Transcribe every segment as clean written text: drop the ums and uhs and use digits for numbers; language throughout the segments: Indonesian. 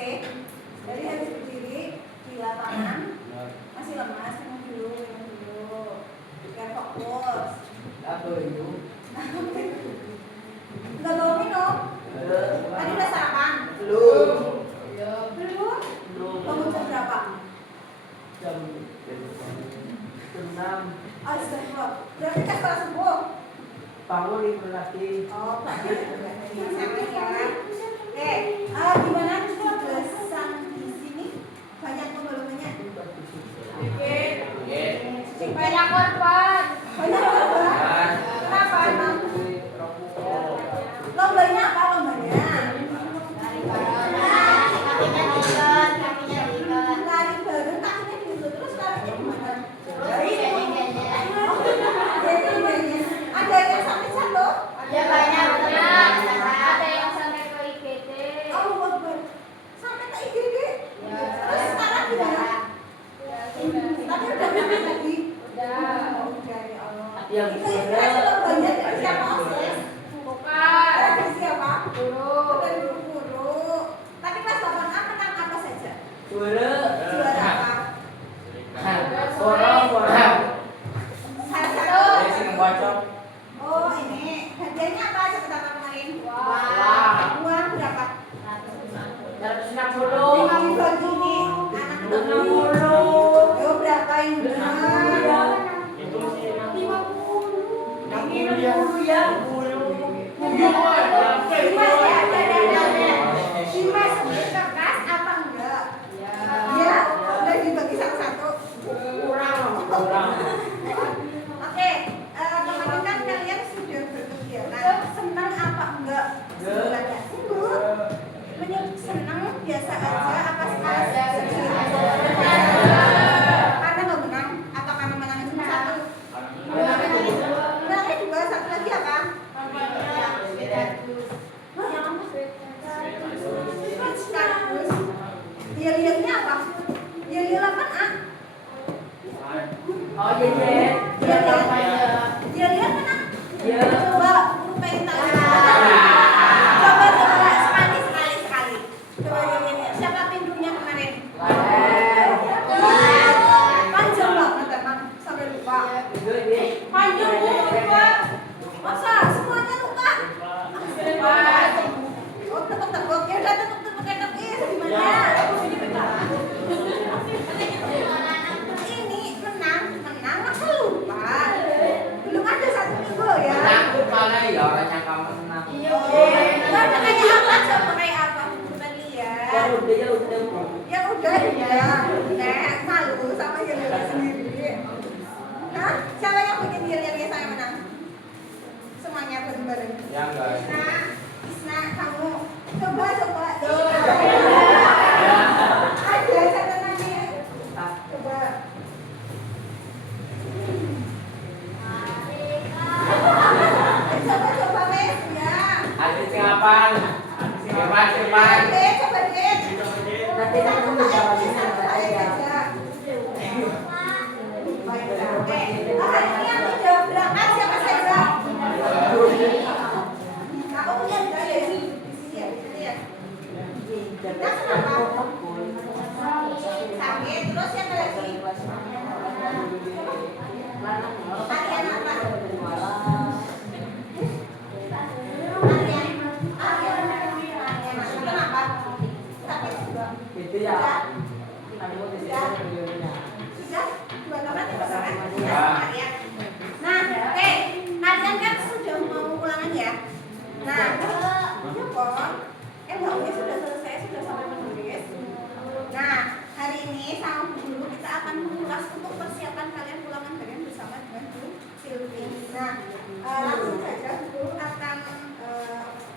Jadi harus berdiri di lapangan. Masih lemas, minum dulu. Biar fokus. Apa itu? Enggak mau minum. Tadi udah sarapan? Belum. Belum? Bangun jam berapa? Jam 6. Oh, istirahat. Berarti kan setelah subuh? Bangun itu lagi. Oh, berarti ya. Oke, gimana tulisan di sini? Banyak pembaluannya? Banyak korban. Banyak korban? Kenapa emang? Lombanya apa lombanya? Lari bareng, kakinya diikat. Terus larinya gimana? Ada yang sampai satu? Ya banyak. Ada yang sampai ke IGD. Oh, Akbar. Sampai ke IGD? Terus sekarang gimana? Tapi udah berangkat lagi? Udah ya Allah. Yang Itu inspirasi lombanya dari siapa? Bukan. Dari siapa? Guru. Dari guru. Tapi kelas 8A menang apa saja? Juara. Juara apa? Borong. Satu. Bocor. Oh, ini. Hadiahnya apa aja pertama kemarin? Wah. Uang berapa? 160. Lima bagi ini. Anak 60. Yo, berapa yang benar? 50 ya. Dimas ya, Dimas beli kertas apa enggak? Ya, udah dibagi satu-satu. Kurang. Oke, kemarin kan kalian sudah berkegiatan. Senang apa enggak? Sebenarnya senang biasa aja apa sekarang? Karena nggak menang atau karena menangnya cuma satu? Menangnya dua, satu lagi apa? Status. Dia-lihatnya apa? Dia-lihat 8A. Oh iya. Dia-lihat menang. Iya. Coba guru pengen tahu. Coba sekali. Coba dia-lihat. Siapa pindunya kemarin? Panjang banget emang sampai lupa. Panjang lupa. Masa semuanya lupa? Oh, tepuk-tepuk. Ya udah tepuk-tepuk gimana? Ini menang masa lupa? Belum ada 1 minggu ya? Aku malah ya orang yang kamu menang. Nggak ada kayak apa? Coba kayak apa? Bukan lihat. Ya udah. Ya udah ya. Malu sama yang sendiri. Hah? Siapa yang bikin dia saya menang? Semuanya bareng-bareng. Ya enggak. Isna, kamu coba. Ada catatannya. Coba. Coba Mes ya. Habis kapan? Cepat. Coba deh. Nanti kamu menjawab aja. Oke. Hari ini yang sudah berangkat siapa saja? Aku punya juga ya di sini ya. Nah, kenapa? Sakit. Terus siapa lagi? Kalian apa? Kenapa? Sakit juga. Itu ya. Kamu di sini videonya. Sudah? 2 tahun ya pasangan? Ya. Nah, oke. Kalian kan sudah mau ulangan ya? Nah, LHU-nya sudah selesai, sudah sampai menulis. Nah, hari ini sama Bu Guru kita akan mengulas untuk persiapan kalian ulangan kalian bersama dengan Bu Silvi. Nah, langsung saja Bu Guru akan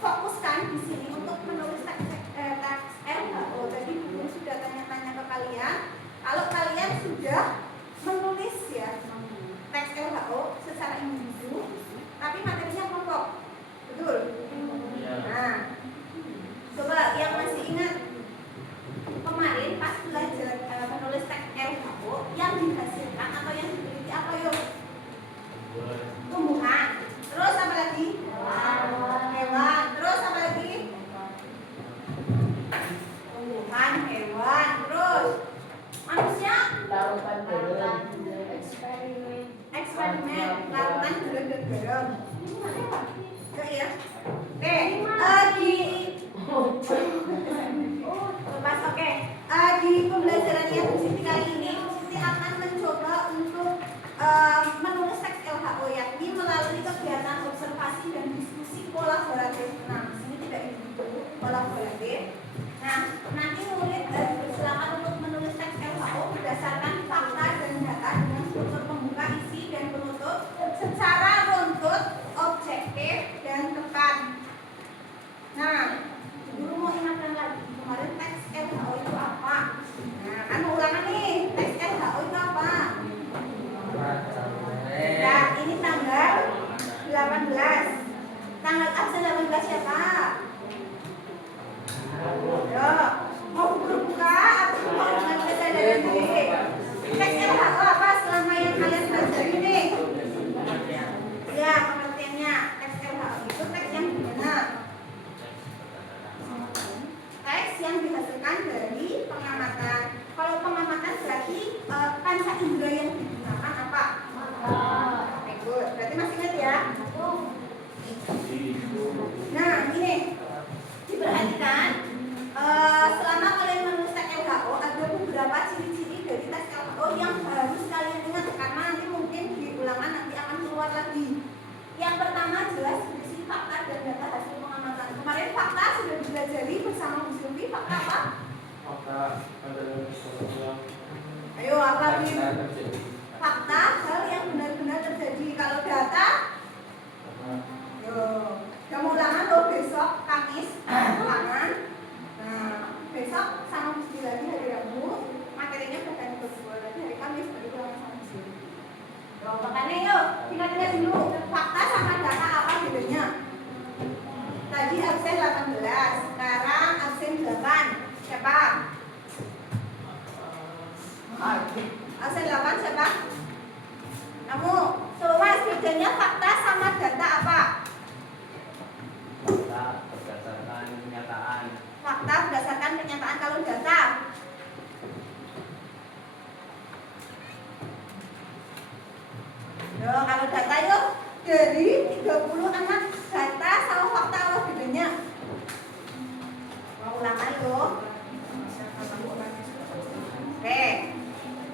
fokuskan di sini untuk menulis teks LHO. Tadi Bu Guru sudah tanya-tanya ke kalian. Kalau kalian sudah menulis ya teks LHO secara individu, tapi materinya kelompok, betul? Nah, coba yang masih pembelajaran yang Siti kali ini, Siti akan mencoba untuk menulis teks LHO yakni melalui kegiatan observasi dan diskusi kolaboratif. Nah, di sini tidak individu, kolaboratif. Nah, nanti murid silakan untuk menulis teks LHO berdasarkan fakta dan data dengan struktur pembuka, isi, dan penutup secara runtut, objektif, dan tepat. Nah, guru mau ingatkan lagi kemarin teks LHO itu apa? Nah, kan ulangan nih, teks LHO itu apa? Nah, ini tanggal 18. Tanggal absen 18 siapa? Yo, mau buka atau mau mengajar dari diri? Teks LHO apa selama yang kalian belajar ini? Ya, pengertiannya teks LHO itu teks yang gimana? Teks yang dihasilkan dari pengamatan. Kalau pengamatan berarti panca indera yang digunakan apa? Oke, good. Berarti masih ingat ya? Nah, ini diperhatikan. Selama kalian menulis teks LHO ada beberapa ciri-ciri dari teks LHO yang harus kalian ingat karena nanti mungkin di ulangan nanti akan keluar lagi. Yang pertama jelas berisi fakta dan data hasil pengamatan. Kemarin fakta sudah dipelajari bersama Bu Sylvie. Fakta apa? Ayo apa nih? Fakta hal yang benar-benar terjadi. Kalau data, yo, kamu ulangan loh besok Kamis ulangan. Nah, besok sama Bu Sylvie lagi hari Rabu. Materinya udah kan berdua lagi hari Kamis baru ulangan sama Bu Sylvie. Loh, makanya yuk ingat-ingat dulu fakta sama data apa bedanya? Tadi absen 18, sekarang absen 8. Siapa? Absen 8 siapa? Kamu. Coba bedanya fakta sama data apa? Fakta berdasarkan kenyataan. Fakta berdasarkan kenyataan. Kalau data? Yo, kalau data yuk dari 30 anak data sama fakta apa bedanya? Mau ulangan yuk. Oke,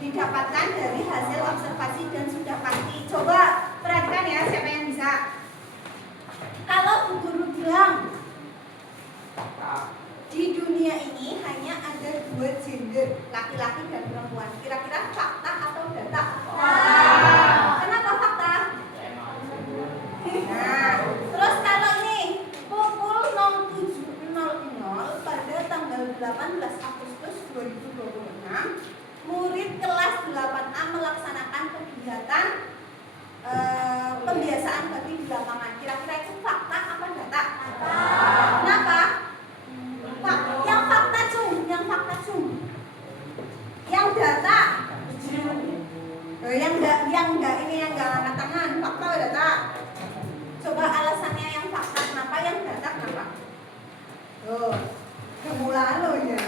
didapatkan dari hasil observasi dan sudah pasti. Coba perhatikan ya siapa yang bisa. Kalau Bu Guru bilang di dunia ini hanya ada 2 gender, laki-laki dan perempuan. Kira-kira fakta atau data? Kenapa fakta? Nah, terus kalau ini pukul 07.00 pada tanggal 18 Agustus 2026, murid kelas 8A melaksanakan kegiatan pembiasaan bagi di lapangan. Kira-kira itu fakta apa data? Kenapa? Yang fakta cum, yang fakta cum. Yang data. Yang enggak ini yang enggak angkat tangan. Fakta atau data? Coba alasannya yang fakta kenapa, yang data kenapa? Tuh, kemulaan lo ya.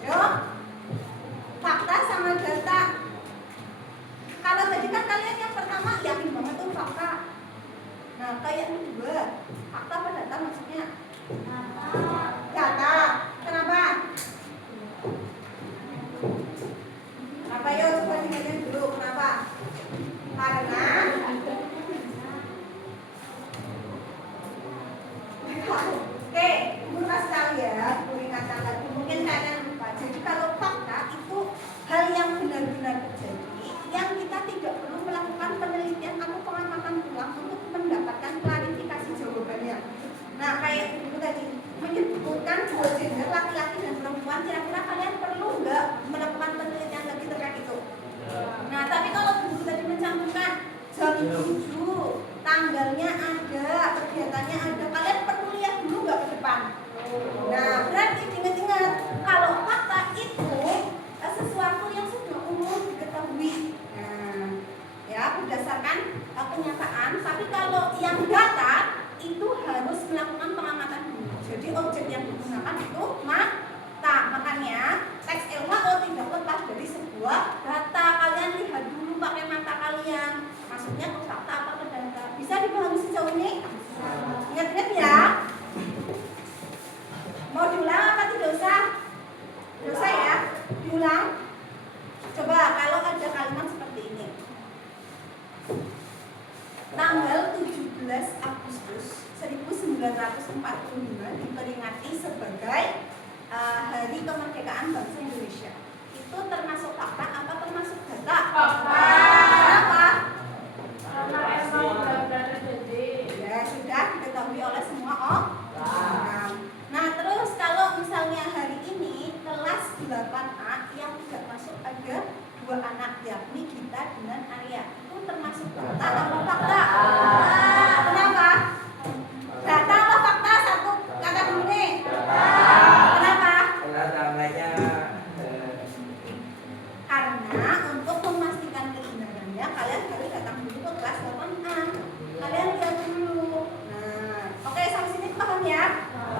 Yo, fakta sama data. Kalau tadi kan kalian yang pertama yakin banget tuh fakta. Nah, kayak yang kedua, fakta apa data maksudnya? Data. Kenapa? Kenapa yo? Coba diingatkan dulu. Kenapa? Karena oke, guru kasih tahu ya, guru ingatkan. ulang. Coba kalau ada kalimat seperti ini. Tanggal 17 Agustus 1945 diperingati sebagai Hari Kemerdekaan Bangsa Indonesia. Itu termasuk fakta apa termasuk data? Fakta. Kenapa? Karena emang benar-benar terjadi. Ya sudah diketahui oleh semua orang. Nah terus kalau misalnya hari ini kelas 8A yang tidak masuk ada 2 anak, yakni Gita dengan Arya. Itu termasuk data apa fakta? Kenapa? Data apa fakta? Satu kata dulu nih. Kenapa? Karena namanya Karena untuk memastikan kebenarannya kalian harus datang dulu ke kelas 8A. Kalian lihat dulu. Nah, oke sampai sini paham ya?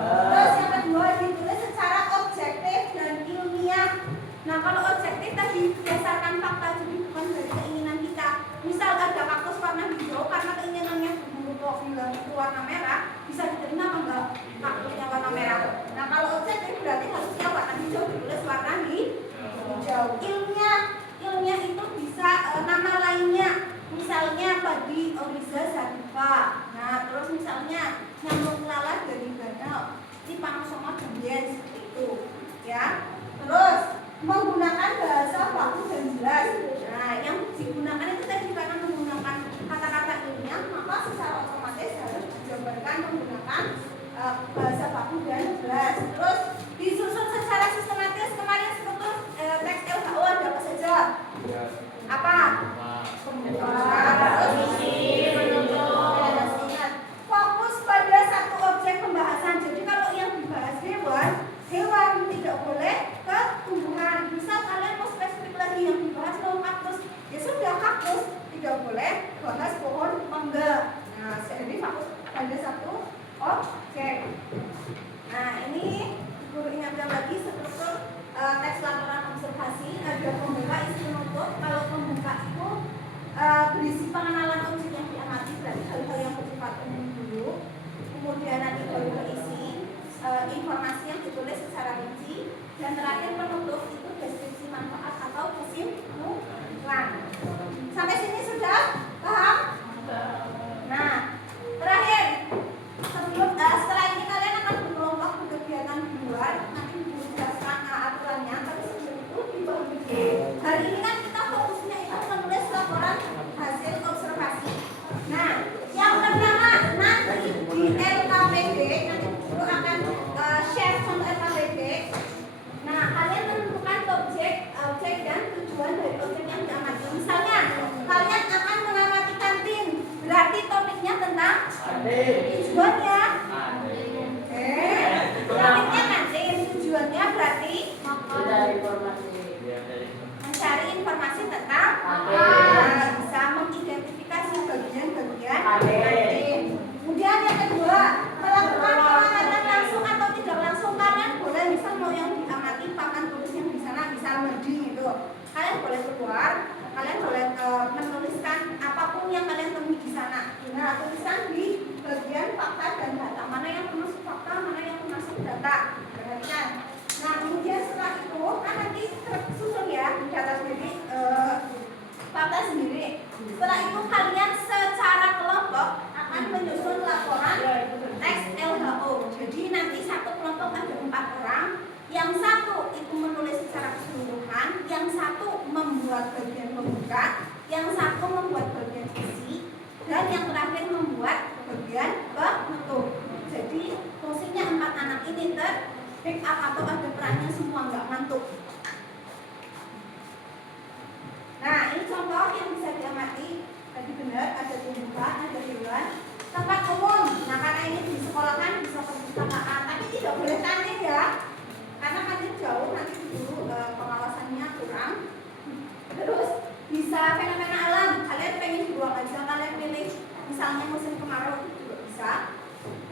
Terus yang kedua ditulis secara objektif dan ilmiah. Nah kalau objektif tadi berdasarkan fakta, jadi bukan dari keinginan kita. Misal ada kaktus warna hijau karena keinginannya berburu bilang itu warna merah, bisa diterima apa enggak kaktusnya warna merah? Nah kalau objektif berarti harusnya warna hijau ditulis warna hijau. Ilmiah itu bisa nama lainnya. Misalnya padi Oriza Zarifa. Nah terus misalnya nyamuk lala dari Banal, ini Panosoma Gambian seperti itu ya. Terus menggunakan bahasa baku dan jelas. Nah yang digunakan itu tadi karena menggunakan kata-kata ilmiah, maka secara otomatis harus dijabarkan menggunakan bahasa baku dan jelas. Terus disusun secara sistematis. Kemarin struktur teks LHO ada apa saja? Apa? Fokus pada satu objek pembahasan. Jadi kalau yang dibahas hewan tidak boleh ke tumbuhan. Misal kalian mau spesifik lagi yang dibahas mau kaktus, ya sudah kaktus, tidak boleh bahas pohon mangga. Nah, jadi fokus pada satu objek. Nah, ini guru ingatkan lagi struktur teks laporan observasi. Ada pembuka, isi penutup. Kalau pembuka itu berisi pengenalan objek yang diamati, berarti hal-hal yang bersifat umum dulu. Kemudian nanti baru berisi informasi yang ditulis secara rinci, dan terakhir penutup itu deskripsi manfaat atau kesimpulan. Sampai sini sudah paham? Nah, terakhir setelah ini kalian akan berkelompok berkegiatan di luar. Nanti dijelaskan aturannya, tapi sebelum itu dibagi. Hari ini kan kita fokusnya itu menulis laporan hasil observasi. Nah, yang pertama nanti di LKPD nanti guru akan share contoh LKPD. Nah, kalian menentukan objek dan tujuan dari objek yang diamati. Misalnya, kalian akan mengamati kantin, berarti topiknya tentang tujuannya. Topiknya kantin, tujuannya berarti mencari informasi tentang bisa mengidentifikasi bagian-bagian kantin. Kemudian yang kedua, melakukan pengamatan langsung atau tidak langsung. Kalian boleh misal mau yang diamati papan tulis yang di sana, misal wording itu. Kalian boleh keluar, kalian boleh menuliskan apapun yang kalian temui di sana. Nah, tulisan di bagian fakta dan data. Mana yang termasuk fakta, mana yang termasuk data. Perhatikan. Nah, kemudian setelah itu kan nanti tersusun ya data sendiri, fakta sendiri. Setelah itu kalian secara kelompok akan menyusun laporan teks LHO. Jadi nanti satu kelompok ada 4 orang. Yang satu itu menulis secara keseluruhan, yang satu membuat bagian pembuka, yang satu membuat bagian isi, dan yang terakhir membuat bagian penutup. Jadi fungsinya 4 anak ini pick up atau ada perannya semua, nggak ngantuk. Nah, ini contoh yang bisa diamati. Tadi benar, ada tumbuhan, ada hewan. Tempat umum. Nah, karena ini di sekolah kan bisa perpustakaan, tapi tidak boleh kantin ya. Karena kantin jauh, nanti dulu pengawasannya kurang. Terus bisa fenomena alam. Kalian pengen dibuang aja, kalian pilih misalnya musim kemarau itu juga bisa.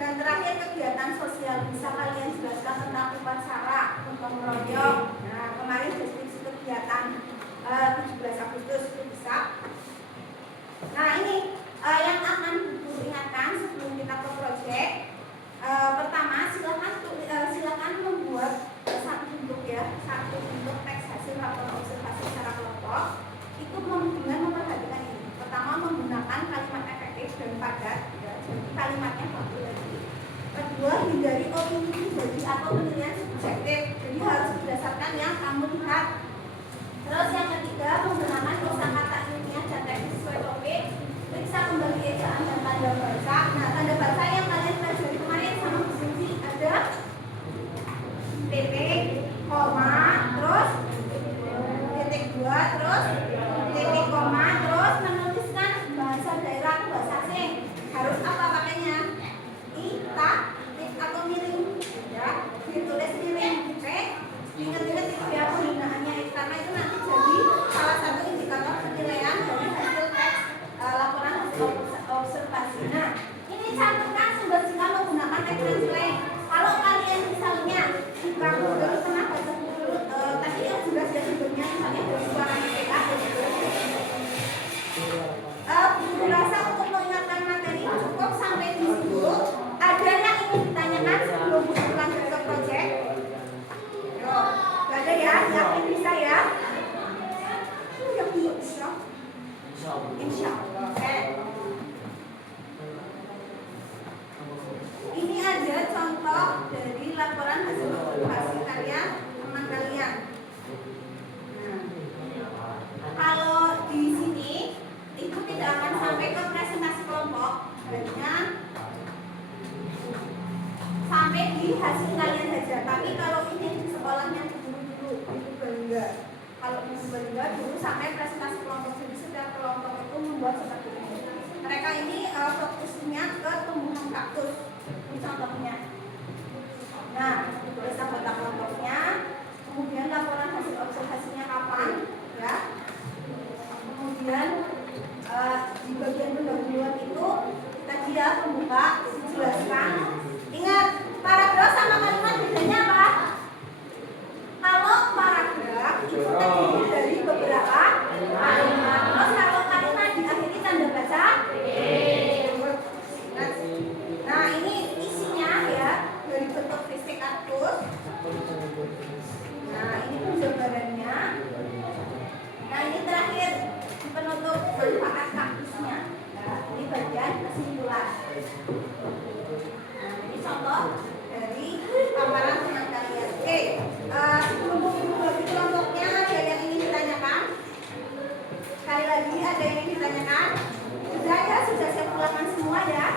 Dan terakhir kegiatan sosial, bisa kalian jelaskan tentang upacara, gotong royong. Nah, kemarin deskripsi kegiatan 17 Agustus itu bisa. Nah, ini yang akan guru ingatkan sebelum kita ke proyek. Pertama, silakan membuat satu bentuk teks hasil ya, yakin bisa ya? Yakin bisa? Insya Allah. Oke. Ini ada contoh dari laporan hasil observasi kalian teman kalian. Nah, kalau di sini itu tidak akan sampai ke presentasi kelompok, hanya sampai di hasil kalian saja. Tapi kalau ini di sekolahnya dulu itu bangga. Kalau di bangga dulu sampai presentasi kelompok, jadi sudah kelompok itu membuat seperti ini. Mereka ini fokusnya ke tumbuhan kaktus. Ini contohnya. Nah, tulis anggota kelompoknya, kemudian laporan hasil observasinya kapan, ya. Kemudian di bagian pendahuluan itu tadi ya pembuka dijelaskan. Ingat, paragraf sama kalimat bedanya apa? Kalau paragraf itu terdiri dari beberapa kalimat. Terus kalau kalimat diakhiri tanda baca Nah, ini isinya ya dari bentuk fisik kaktus. Nah, ini penjabarannya. Nah, ini terakhir di penutup manfaat kaktusnya. Nah, ini bagian kesimpulan. Nah, ini contoh dari paparan teman kalian. Oke, sebelum bagi kelompoknya ada yang ingin ditanyakan? Sekali lagi ada yang ingin ditanyakan? Sudah ya, sudah siap ulangan semua ya?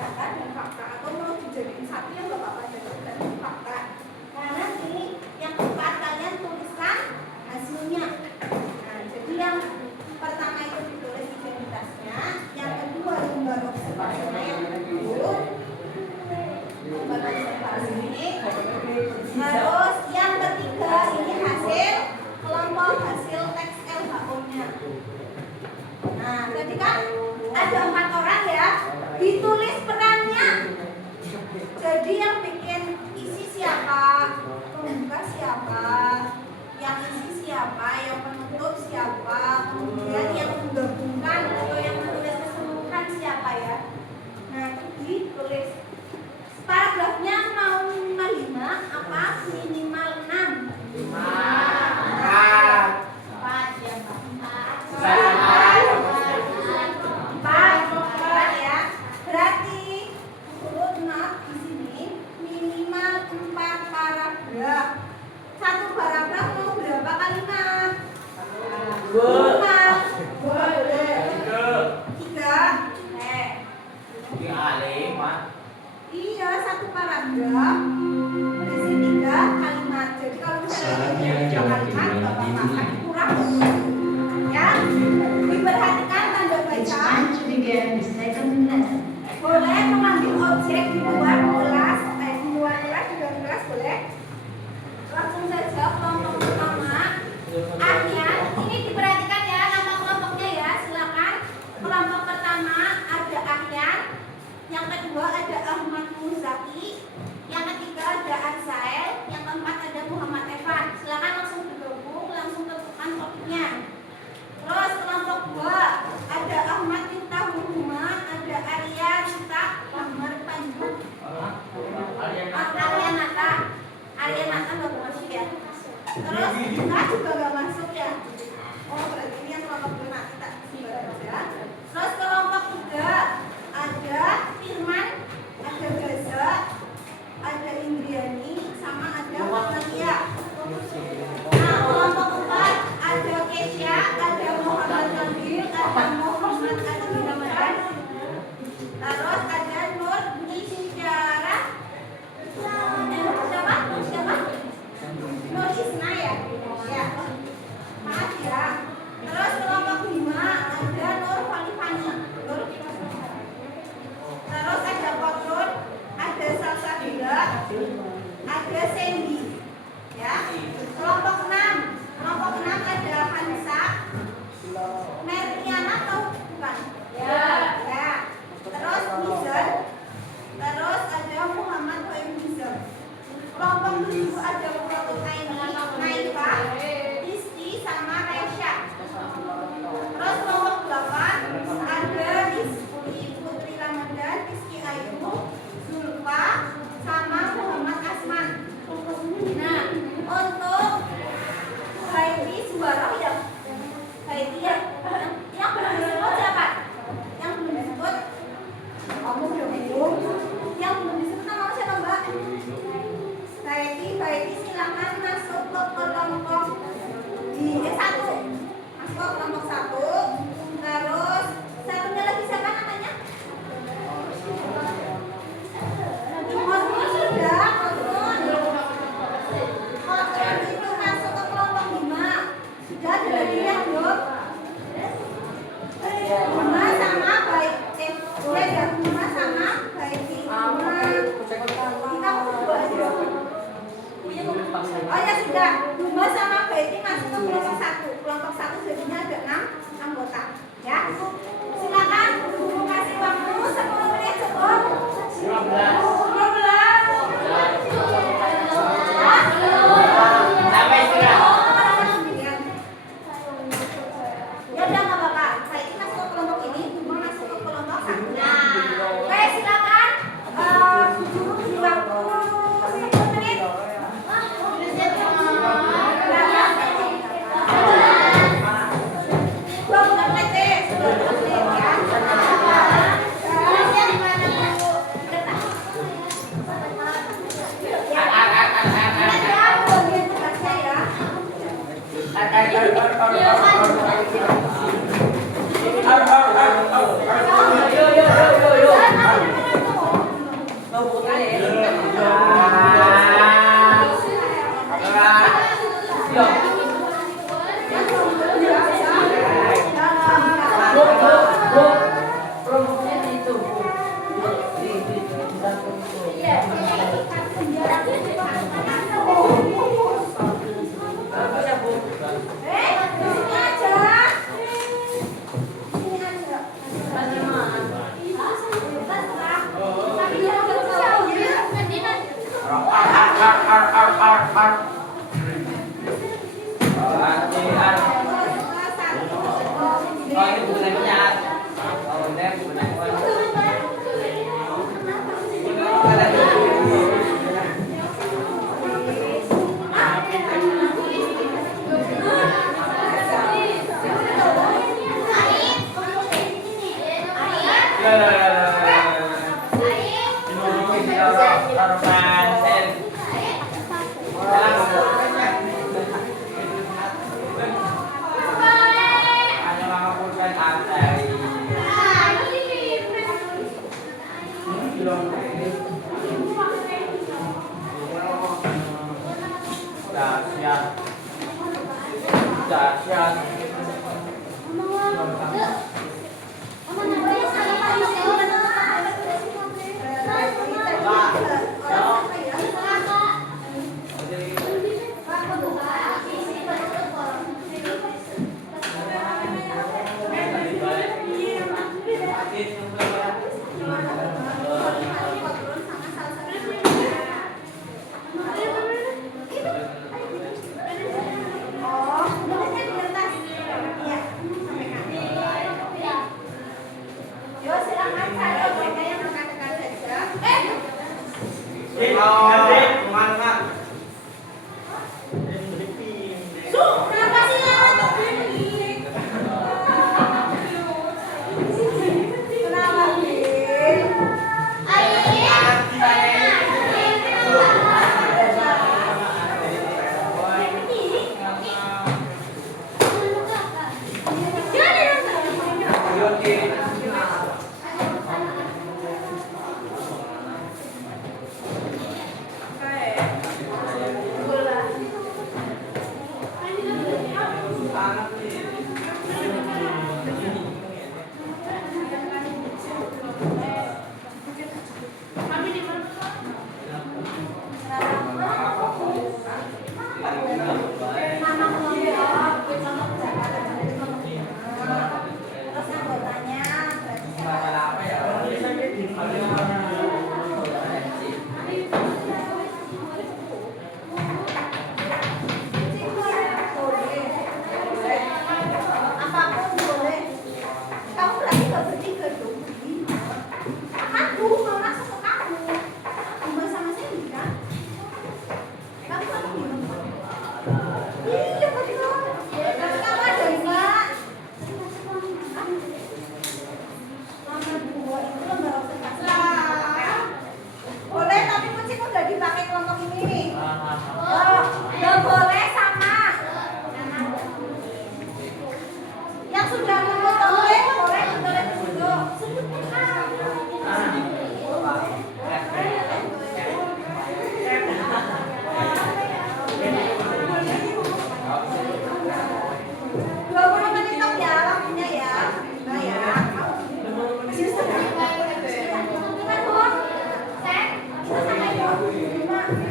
Data dan fakta atau mau dijadiin satu yang bapak baca Terus yang ketiga ini hasil kelompok hasil teks LHO-nya. Nah, jadi kan ada 4 orang ya, ditulis perannya. Jadi yang bikin isi siapa, pembuka siapa, yang isi siapa, yang penutup siapa, kemudian yang menggabungkan atau yang menulis keseluruhan siapa ya. Nah, itu ditulis. Paragrafnya mau minimal 5 apa minimal 6? 4 ya, Pak. 4 ya. Berarti urut not di sini minimal 4 paragraf. Satu paragraf mau berapa kalimat? 5. 3. Iya, satu paragraf berisi 3 kalimat. Jadi kalau misalnya 3 kalimat, Bapak akan kurang. Ya, diperhatikan tanda baca. Boleh mengambil objek di luar kelas, di luar kelas, di dalam kelas boleh. Langsung saja kelompok pertama. Ahyan, ini diperhatikan ya nama kelompoknya ya. Silakan. Kelompok pertama ada Ahyan, yang kedua ada Ahmad Muzaki, yang ketiga ada Ansael, yang keempat ada Muhammad Evan. Silakan langsung bergabung, langsung tentukan topiknya. Terus kelompok 2 ada Ahmad Tintah Huruma, ada Arya Nata Ahmad Panju. Arya Nata nggak masuk ya. Terus kita juga nggak masuk ya. Oh berarti ini yang kelompok 2 nah, kita ya. Terus kelompok 3 ada Firman, ada Gaza, ada Indriani, sama ada Muhammadiyah. Nah, kelompok 4 ada Kesya, ada Muhammad Nabil, ada Muhammad Adi Ramadan. Terus ada Nur Isyara. Siapa? Nur Isna ya? Ya. Maaf ya. Terus kelompok 5 ada Nur Falifani. Terus ada Kotrun, ada Salsabila, ada Sandy. Ya. Kelompok 6 ada Hansa, Meriana atau bukan? Ya. Terus Mizan. Terus ada Muhammad Baim Mizan. Kelompok 7 ada Muhammad Aini, Naifa, Rizky sama Resya. Terus kelompok 8 ada Rizky Putri Ramadan, Rizky Ayu, Zulfa sama Muhammad Asman. Nah, untuk Haiti Suara ya, Haiti ya, yang belum disebut siapa? Yang belum disebut, kamu belum. Yang belum disebut nama siapa Mbak? Haiti silakan masuk ke kelompok di S1. Masuk ke kelompok 1. Terus satunya lagi siapa namanya? Kotrun sudah, Kotrun itu masuk ke kelompok 5. Sudah ada lagi yang belum? Guma sama baik, ada Guma sama baik Guma. Kita berdua aja. Oh ya sudah, Guma sama baik masuk ke kelompok 1. Kelompok 1 jadinya ada 6 anggota. Ya, silakan Guru kasih waktu 10 menit cukup. 15. Sampai istirahat. Ya udah nggak apa-apa. Saya ini masuk ke kelompok ini, Guma masuk ke kelompok 1. Oke silakan. Guru beri waktu 10 menit. Kita sampai 25.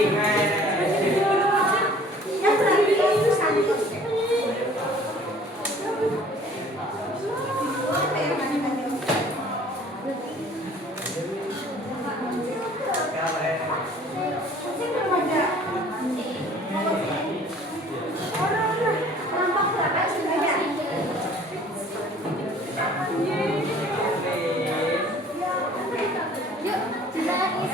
Ya berarti itu santos ya. Apa yang tadi tadi? Sini ada. Orang kelompok berapa sudah ya? Yuk, kita lagi.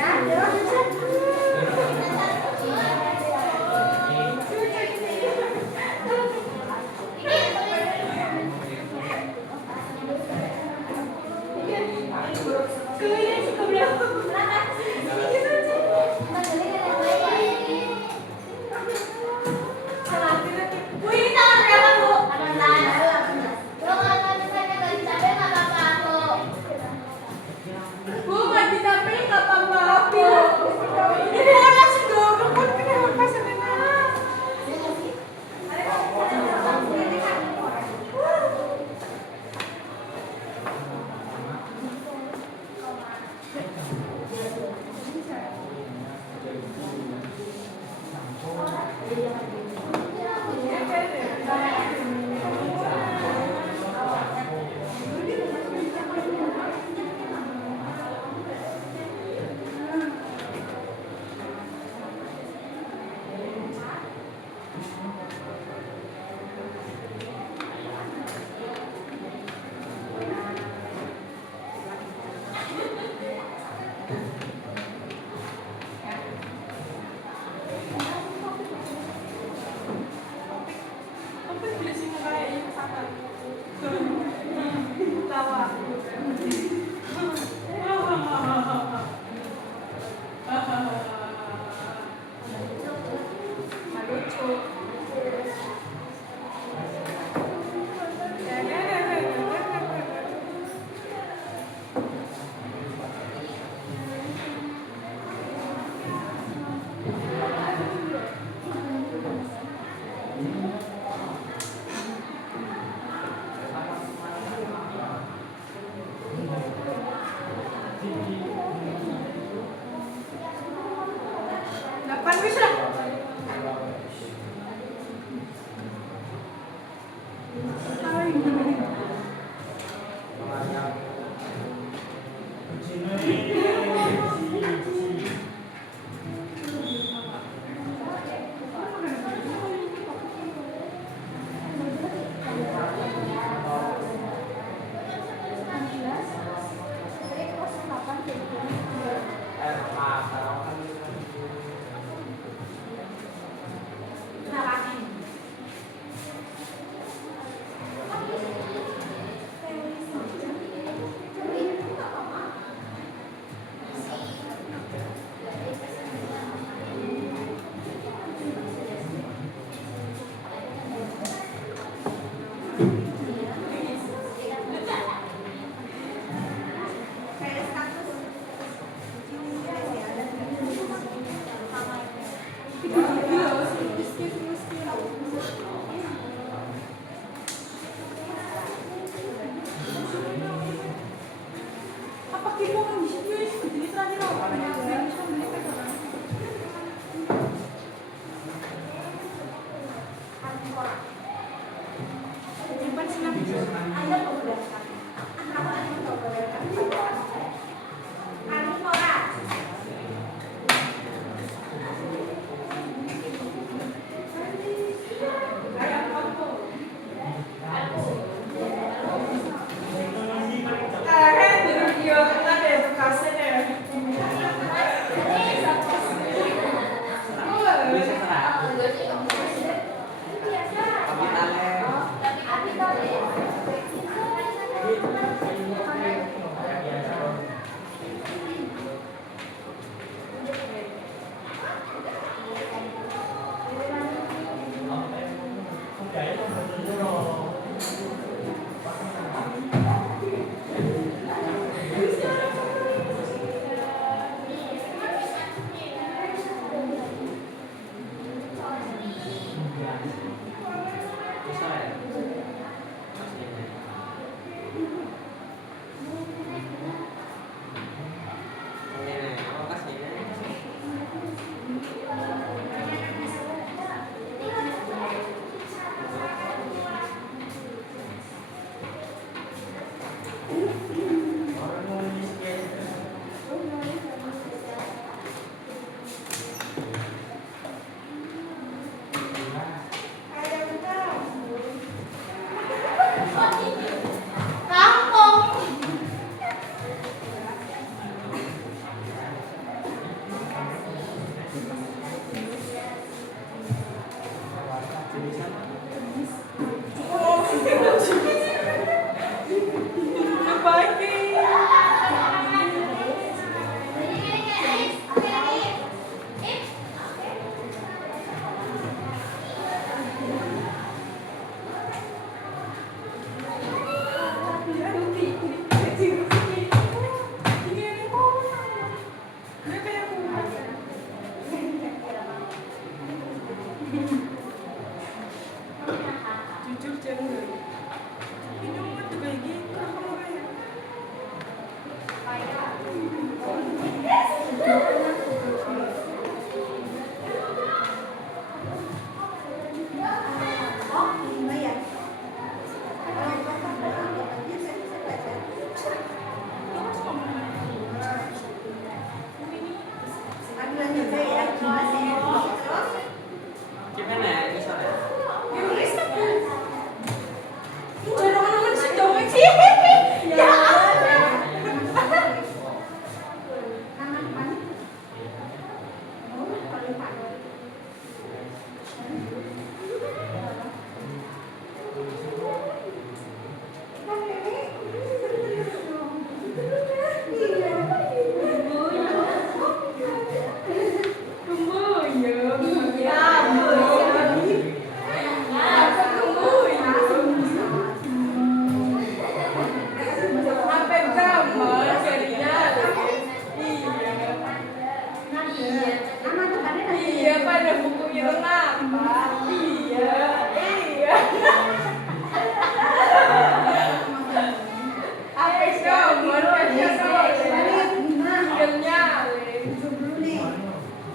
dulu nih.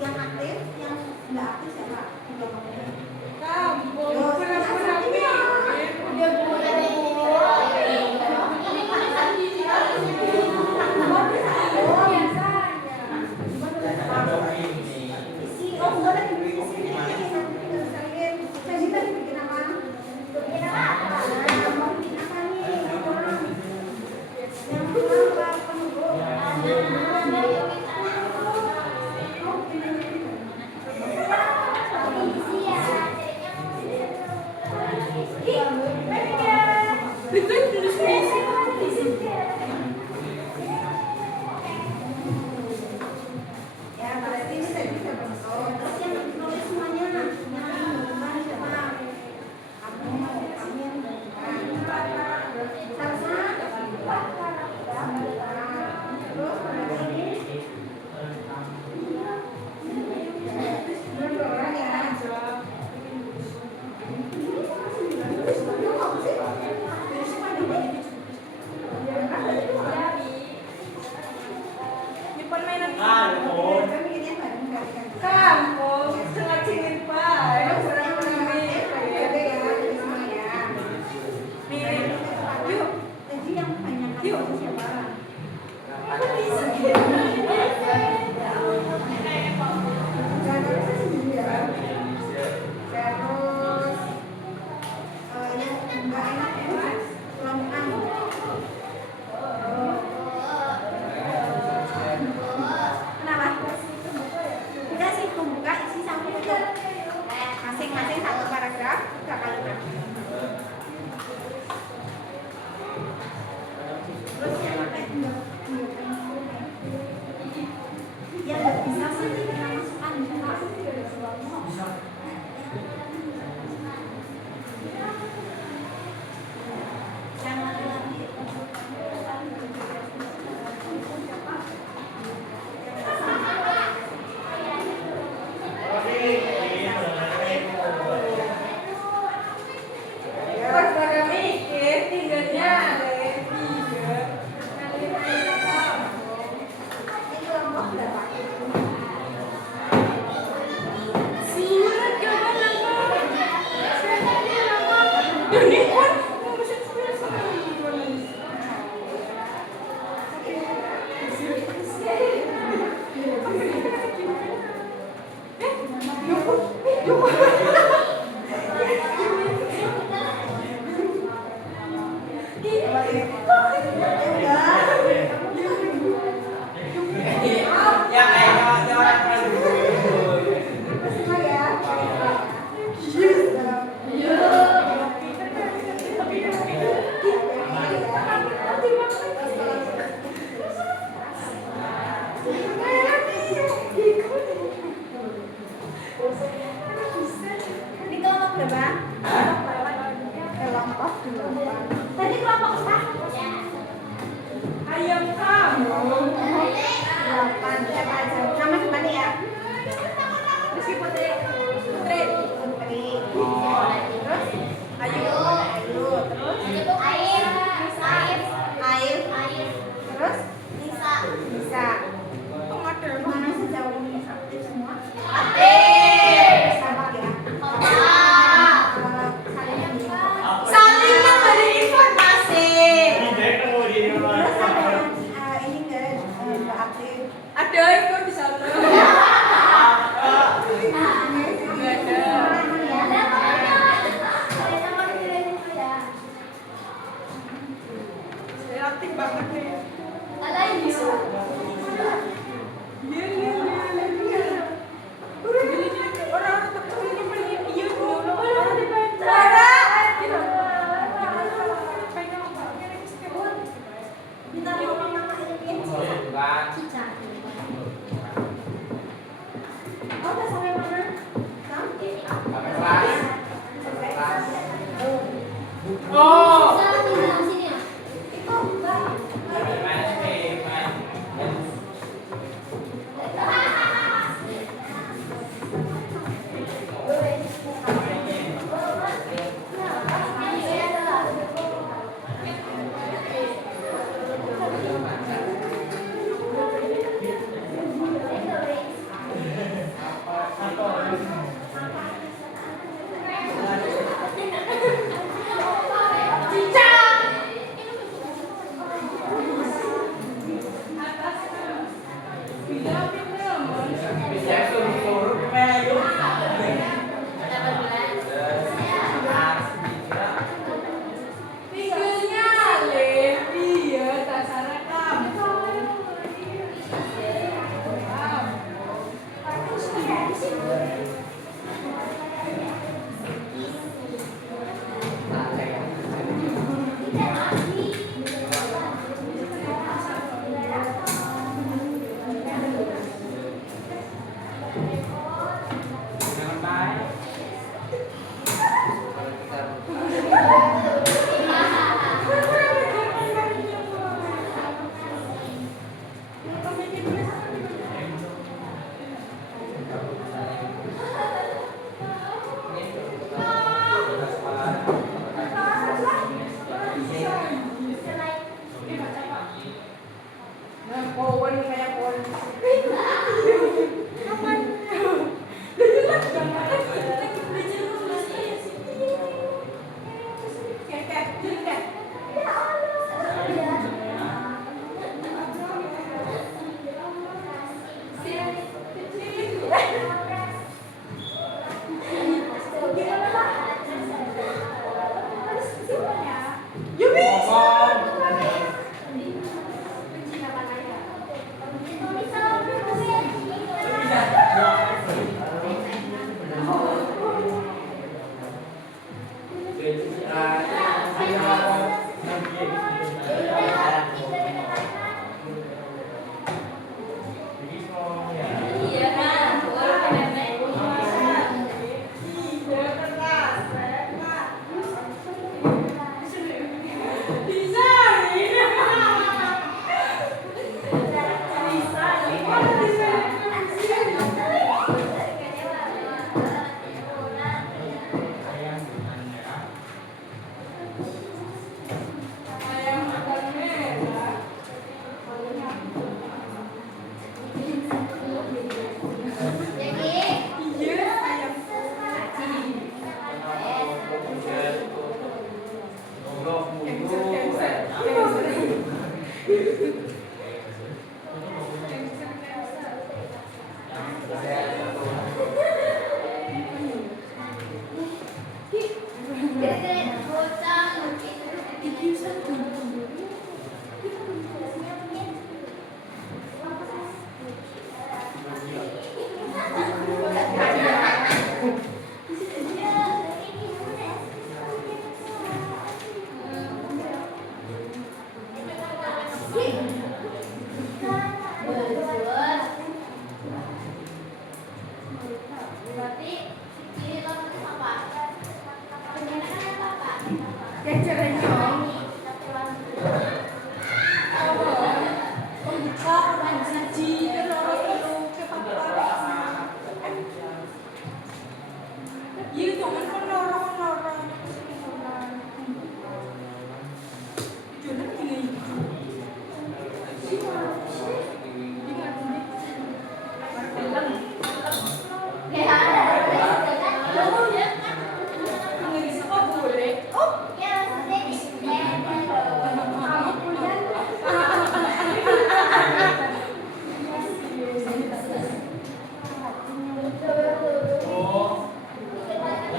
Yang aktif, yang nggak aktif siapa? Ya, berarti ini saya bisa bentuk. Terus yang nulis semuanya, yang bukan siapa? Kamu yang bukan. Salsa. Terus ini. Dua orang ya. Jadi yang banyak siapa? Terus yang enggak enak kelompokan. Kenapa? Enggak sih, pembuka isi sama tutup. Masing-masing satu paragraf, 3 kalimat. Terus yang nggak bisa sih kita masukkan yang laki-laki ini kelompok berapa? Ini kelompok berapa? Kelompok 8. Tadi kelompok apa? Ayam kamu. 8. Siapa aja? Nama gimana ya? Rizky Putri. Putri. Putri. Terus? Ayu. Ayu. Terus? Air. Terus? Nisa. Mana sejauh ini aktif semua? Sabar ya. Saling memberi informasi. Terus ada yang ini nggak aktif. Ada itu di sana. Ini Ya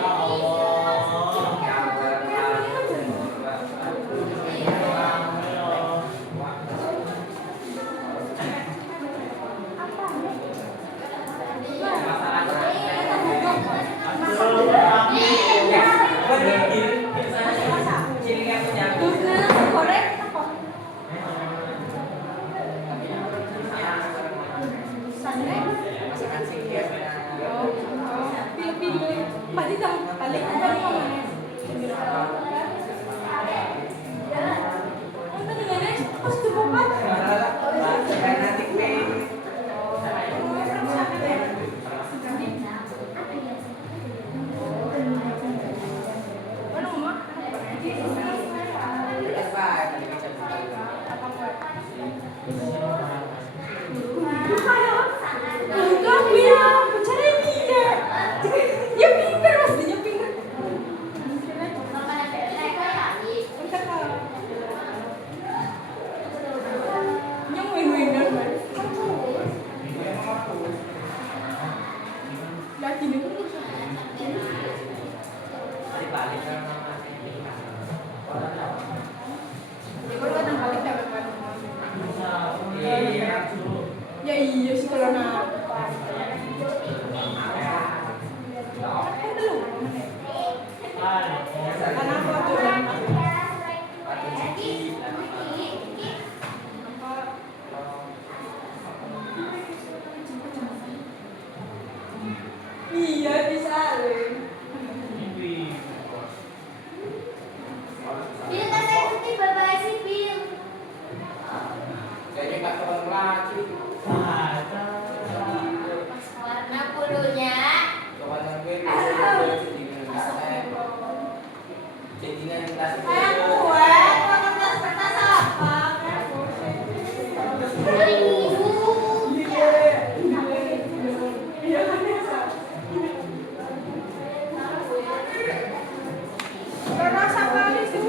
Allah. Ya iya sih kalau nak. Iya bisa Len. Bil, tanda putih bapak sipil. Kayaknya nggak terlalu lagi. Warna bulunya. Kawanan gue jadinya tas Kertas apa? Kertas apa nih sih?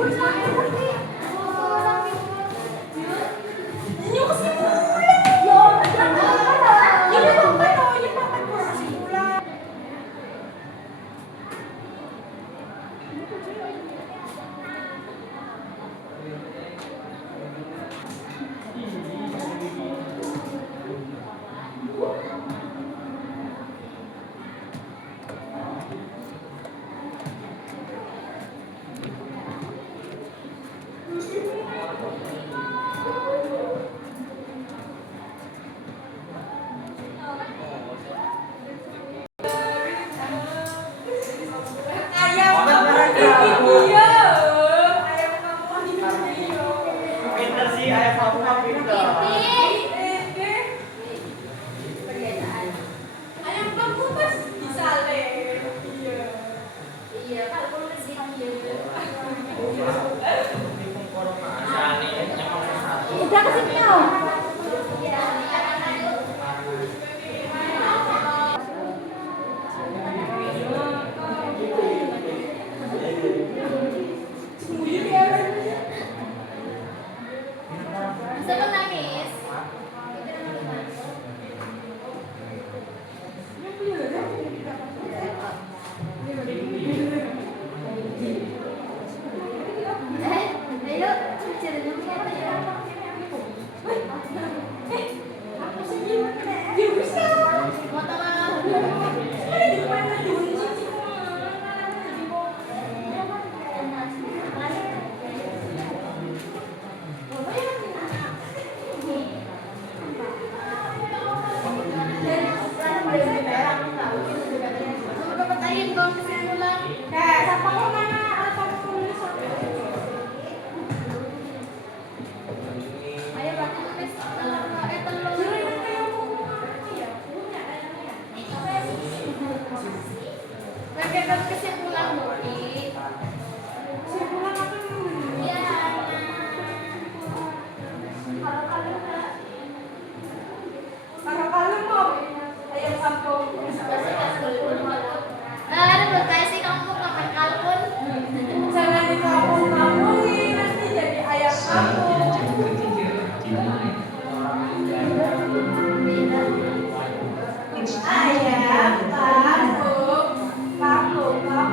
pinter sih ayah kamu mah pinter. Ayam kamu pas bisa le. Iya, kalau belum sih iya. Udah kasih tahu. Bisa nangis. Ayo, cerita apa ya? Kesimpulan Bobi. Ya, Kalau mau ayam kampung. ada berkasih kamu kapan kalpun. Jangan dikampung-kampungin, nanti jadi ayam kampung. Ayam kampung, kampung, kampung.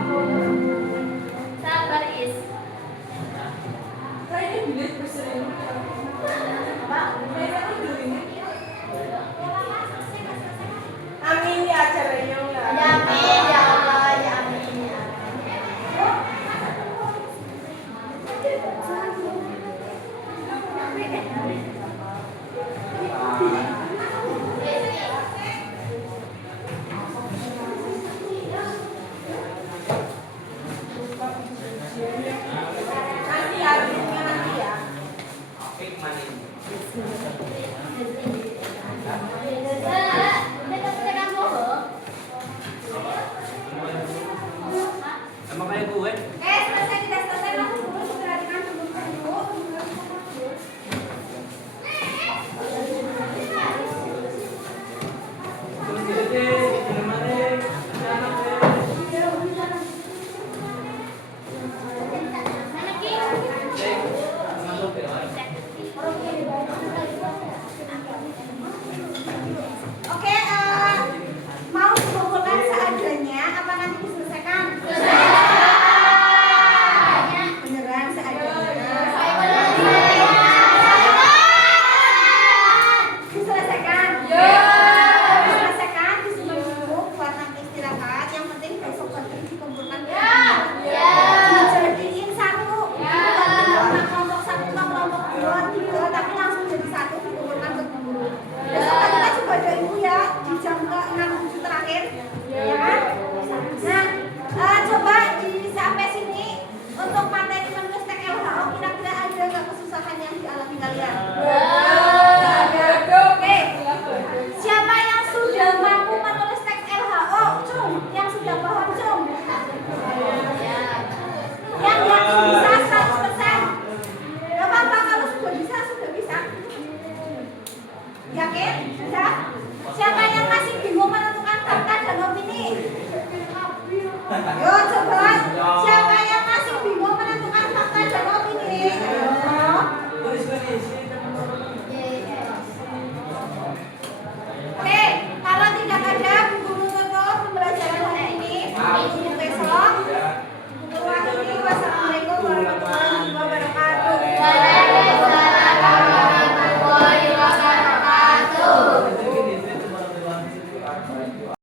Yuk,